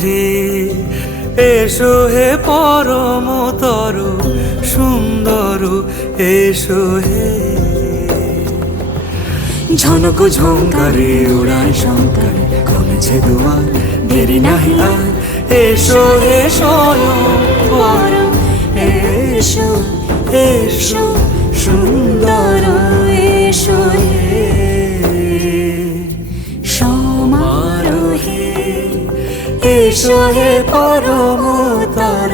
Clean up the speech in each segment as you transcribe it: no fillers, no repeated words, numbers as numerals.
হে, এসো হে পরমতর সুন্দর, এসো হে। ঝনক ঝঙ্কারে উড়ায় শঙ্কার, কমেছে দুয়ার, দেরি নাহি আর। এসো হে স্বয়ং বর, এসো এসো সুন্দর, এসো হে সমারোহে। এসো হে পরমতর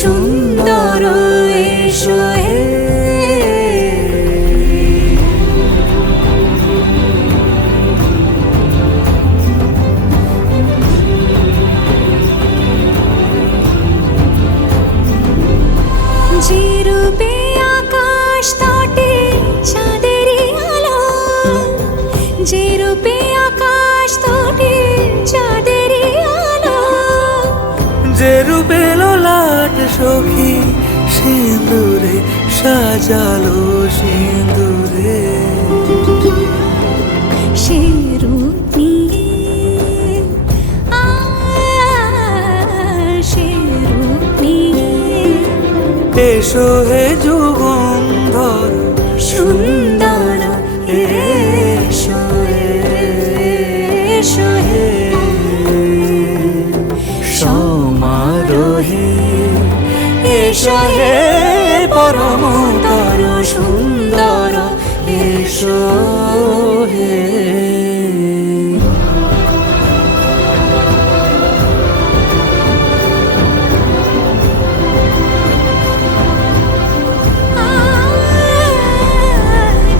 সুন্দর, এসো হে। যে রূপে আকাশ তটে চাঁদেরই আলো, যে রূপে আকাশ তটে চাঁদেরই আলো, যে রূপে ললাট সখী সিঁদুরে সাজালো সিঁদুরে। সে রূপ নিয়ে সে রূপ নিয়ে এসো হে যুগন্ধর সুন্দর, এসো এসো হে সমারোহে। এসো হে পরমতর সুন্দর, এসো হে।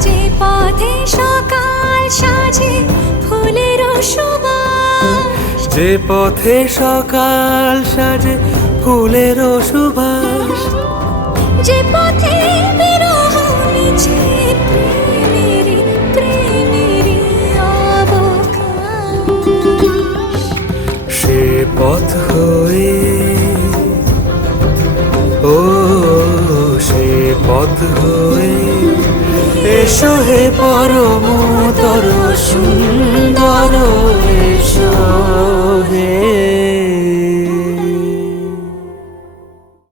যে পথে সকাল সাজে ফুলের সুবাস, যে পথে সকাল সাজে ফুলের সুবাস, যে পথে বিরহ মিছে প্রেমেরই প্রেমেরই অবকাশ, সে পথ হয়ে ও সে পথ হয়ে। এসো হে পরমতর সুন্দর,